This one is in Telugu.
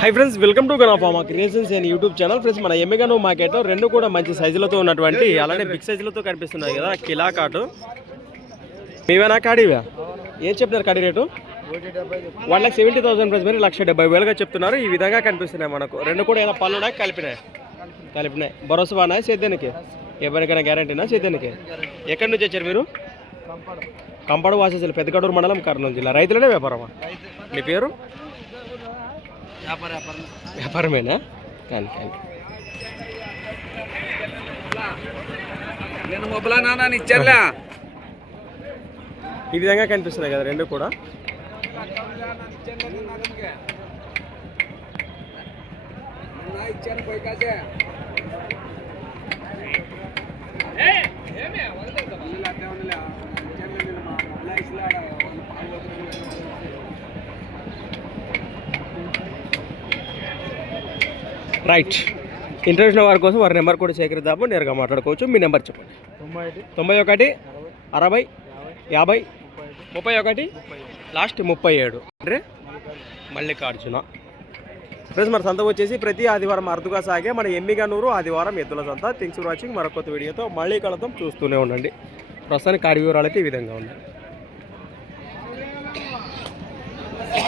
High friends welcome to గణాఫామా creations and YouTube channel friends మన ఎమ్మిగను మార్కెట్లో రెండు కూడా మంచి సైజులతో ఉన్నటువంటి అలానే బిగ్ సైజులతో కనిపిస్తున్నాయి కదా కిలా కాటు మీవేనా కాడివా ఏం చెప్తున్నారు కాడి rate? One lakh seventy thousand price మరి లక్ష డెబ్బై వేలుగా చెప్తున్నారు. ఈ విధంగా కనిపిస్తున్నాయి మనకు. రెండు కూడా ఏమైనా పళ్ళు ఉన్నాయి? కలిపినాయి? కలిపినాయి. భరోసా బాగా సేద్యానికి? ఎవరికైనా గ్యారంటీనా సేద్యానికి? ఎక్కడి నుంచి వచ్చారు మీరు? కంపాడు వాసేసలు పెద్దకడూరు మండలం కర్నూలు జిల్లా. రైతులనే వ్యాపారమా? మీ పేరు? వ్యాపారమేనా? కానీ కానీ. నేను మొబలా నాన్న ఇచ్చారులే ఈ విధంగా కనిపిస్తున్నాయి కదా రెండు కూడా. ఇచ్చాను పోయి కాసే. రైట్ ఇంట్రెస్ట్ వారి కోసం వారి నెంబర్ కూడా సేకరిద్దాము నేరుగా మాట్లాడుకోవచ్చు. మీ నెంబర్ చెప్పండి. తొంభై ఒకటి అరవై యాభై ముప్పై ఒకటి లాస్ట్ ముప్పై ఏడు. అంటే మల్లికార్జున. ఫ్రెండ్స్ మన సంత వచ్చేసి ప్రతి ఆదివారం అరుదుగా సాగే మన ఎమ్మిగనూరు ఆదివారం ఎద్దుల సంత. థింగ్స్ వాచింగ్ మరొక వీడియోతో మళ్ళీ కలుద్దాం. చూస్తూనే ఉండండి. ప్రస్తుతానికి కాడి వివరాలు అయితే ఈ విధంగా ఉన్నాయి.